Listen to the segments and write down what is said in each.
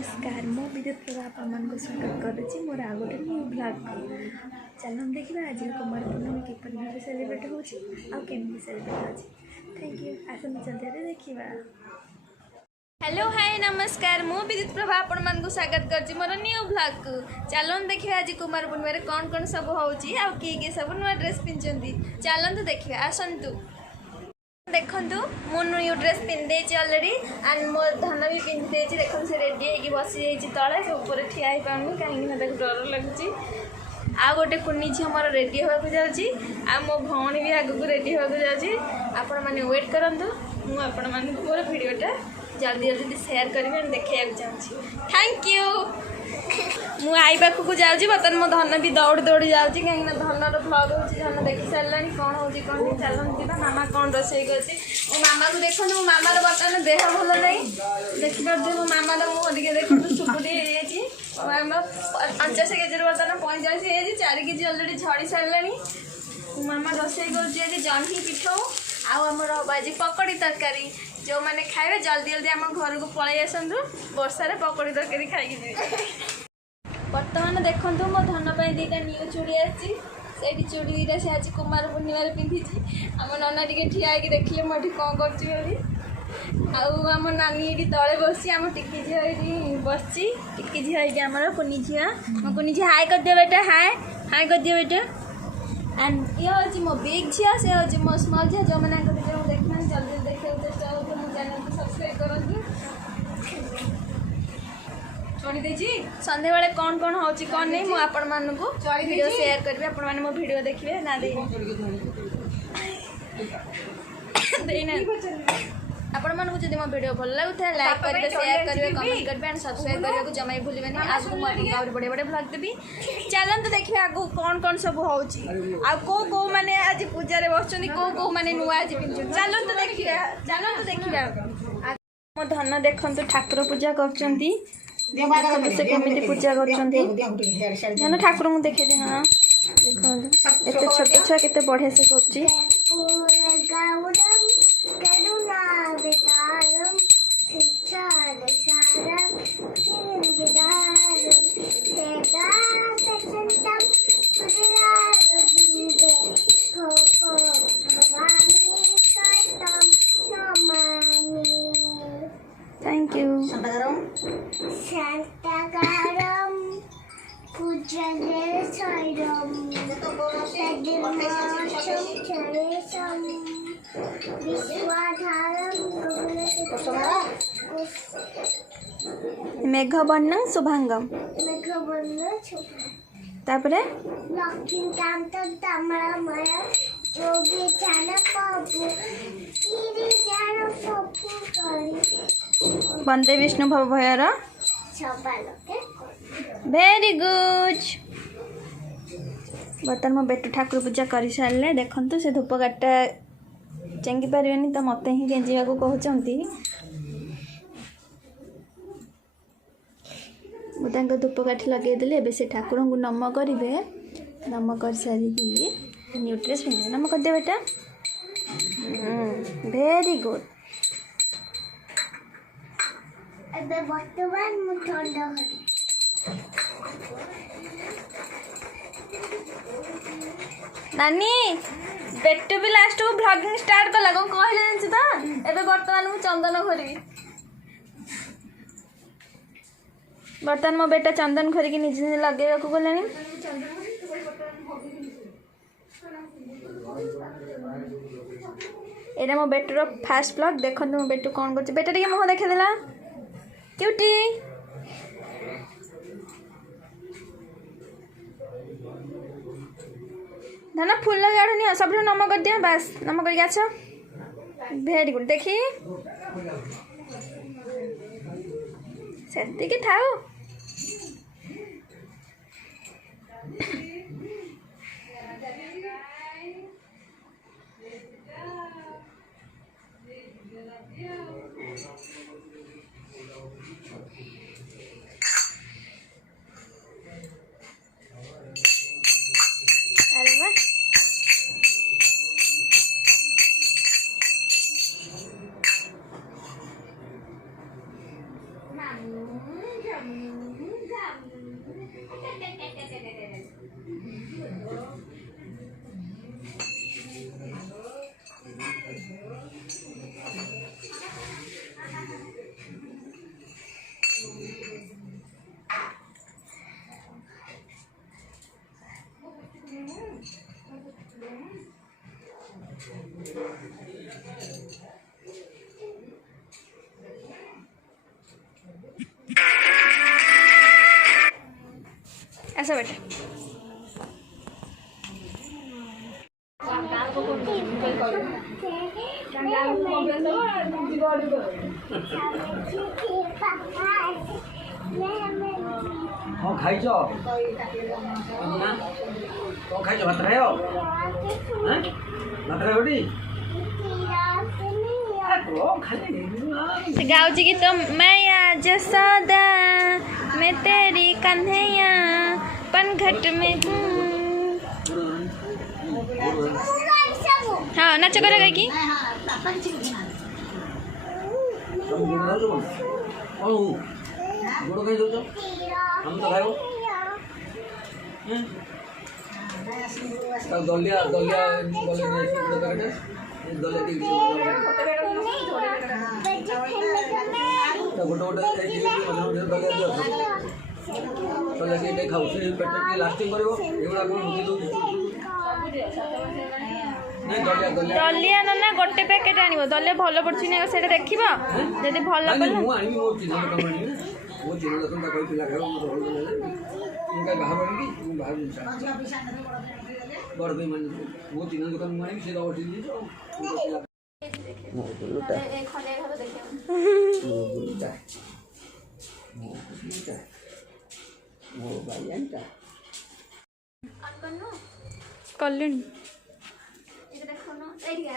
नमस्कार मो विद्युत प्रभा आपन को स्वागत करुच्ची मोर आ गोटे न्यू ब्लॉग चलो देखा आज कुमार पूर्णमी किपर भाव सेलिब्रेट होमती सेलिब्रेट हो थैंक यू आसन चलते देखा। हेलो हाय नमस्कार मो विद्युत प्रभा आपण मान को स्वागत करछि मोर न्यू ब्लॉग को चलन देखिए आज कुमार पूर्णिमा रे कौन कौन सब होउची आ किए सब नुआ ड्रेस पिंचंती चलंतु देखिए आसंतु देखंतु मु न्यू ड्रेस पिंधे ऑलरेडी एंड मो धन भी पिंधे देखो से रेडी है बसी जाइए तले से ऊपर ठिया ही पाऊनी कहीं डर लगुच आ गोटे कुनी झी मोर रेडी होगा जाऊँगी आ मो भौणी भी आगू रेडी होगा जाऊँगी आपण मैंने वेट करूँ मुझे मोर भिडटा जल्दी जल्दी शेयर करें देखा चाहूँगी थैंक यू मु आई पाखक जाऊँगी बर्तमान मो धन भी दौड़ी दौड़ी जाऊँगी कहीं धनर ब्लॉग हो धन देखी सारे कौन हो कौन नहीं चलती मामा कौन रोसे कर मामा को देखो मो मामार बर्तमान देह भल नहीं देखिपे मो मामार मुँह टे देखो सुकुटी मामा 50 केजी बर्तमान 45 है 4 केजी अलरेडी झड़ी सारे मामा रोसे कर जह्नी पिठौ आमर आज पकड़ी तरकारी जो मैंने खाए जल्दी जल्दी आम घर को पलि आसतु वर्षार पकड़ी तरकारी खाई बर्तमान देखूँ मो धन पर दीटा न्यू चूड़ी आसी चूड़ी दीटा से आज कुमार पूर्णिमा पिंधि आम नना टे ठिया देखिए मुझे कौन कर आम नानी ये तले बस आम टिकी झील ये बस टिकी झील ये आम कुनी झील मो कुनी झी हाई कर दिया बेटा हाय हाय कर दिया बेटा एंड ये हूँ मो बिग झील से हूँ मो स्मल झील जो मैंने देखना जल्दी देखा चेष्टा करूँ मो चैनल को सब्सक्राइब करूँ छोड़ी देजी संध्या बेले कौन कौन होची कौन नहीं मु आपण मान को वीडियो शेयर करबे आपण माने मो वीडियो देखिबे ना दे देना आपण मान को जदि मो वीडियो भल लागुता लाइक करबे शेयर करबे कमेंट करबे एंड सब्सक्राइब करबे को जमाई भूलिबे नहीं आज मो और बड़े बड़े ब्लॉग देबी चलन तो देखिबे आगु कौन कौन सब होची आ को माने आज पूजा रे बसचनी को माने नुआ आज पिंचु चलन तो देखिबे मो धन देखंतु ठाकुर पूजा करचंती से केमी पूजा कर ठाकुर को देखे हाँ देखो एत छोट छुआ के बढ़िया से कर थैंक यू शांताकारम पूजने साइरम सदिमाचम विश्वाधारम मेघवर्णं शुभांगम तापरे लक्ष्मीकांत तमरामय जोगी जान पापु गिरी जान पापु करी वंदे विष्णु भवभयर वेरी गुड बर्तमान मो बेटू ठाकुर पूजा कर सारे देखु से धूपकाठटा चेंगी पारे तो मत ही गेंजा को कहते मुझे धूपकाठी लगेदेली एवं से ठाकुर को नम करेंगे नम कर सारी न्यू ड्रेस पिंधे नम कर दे बेटा वेरी गुड बर्तमान नानी बेटू भी लास्ट को ब्लॉगिंग स्टार्ट कला कौन कहले जानछि त एबे बर्तमान मु चंदन घोरी बर्तमान मो बेटा चंदन घोरी निजे निजे लगेबा को गलानी एटा मो बेटूर फास्ट ब्लॉग देखो मो बेटू कौन कर बेटा टे मुँह देखे देला क्यूटी धन फूल गाढ़नी सब नम कर दिया बस नम कर आस भेरी गुड देखी से थाओ ऐसा बेटा हाँ खाइछ कौन खाइछ भात खायो हैं भात खायो बेटी गाँव गीत मैया जसोदा मैं तेरी कन्हैया पनघट में हाँ नाच करेगा कि गुड़ खाई दो हम तो खाइबो दलिया दलिया दलिया दी गोटे गोटे दलिया दलिया खाऊ से पेट के लास्टिंग करिवो एगुडा को मुझे दलिया ना गोटे पैकेट आनिबो दलिया भल पड़छि ना सेटा देखिबो जदि भल पड़ला मु आनी मो चिन्ह काम आनी मो चिन्ह काम का कहि पिला खाओ मो भल उनका बाहर की बाहर बड़ भी मन वो चिन्ह दुकान में आनी से दो दी जो मो बोलता ए खले घर देखियो मो बोलता मो भाईयांटा कन्नो कल्लिन इधर देखो ना area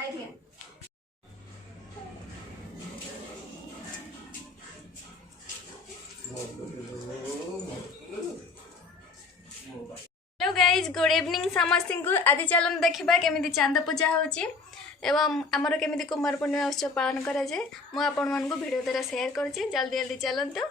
hello guys good evening समस्त को आज चलन देखा केमी चांद पूजा होची एवं आमर केमी कुमार पूर्णिमा उत्सव पालन कराए मुझे आपण मान वीडियो द्वारा शेयर करुँची जल्दी जल्दी चलते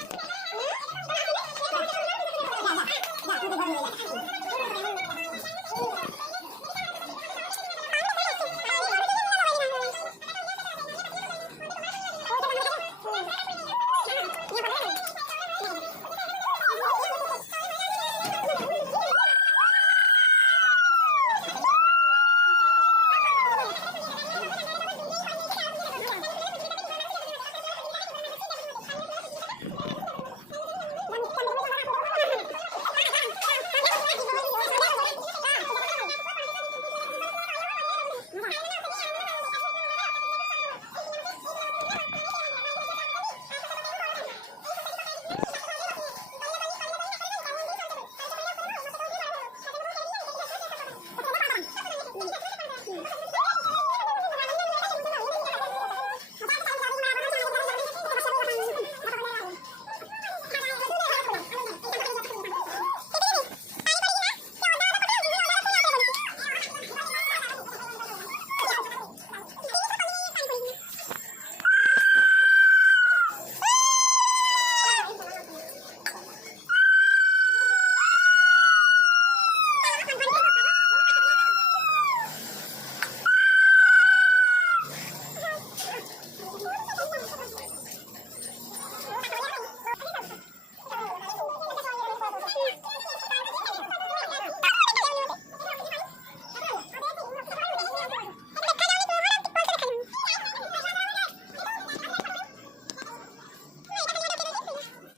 Thank you.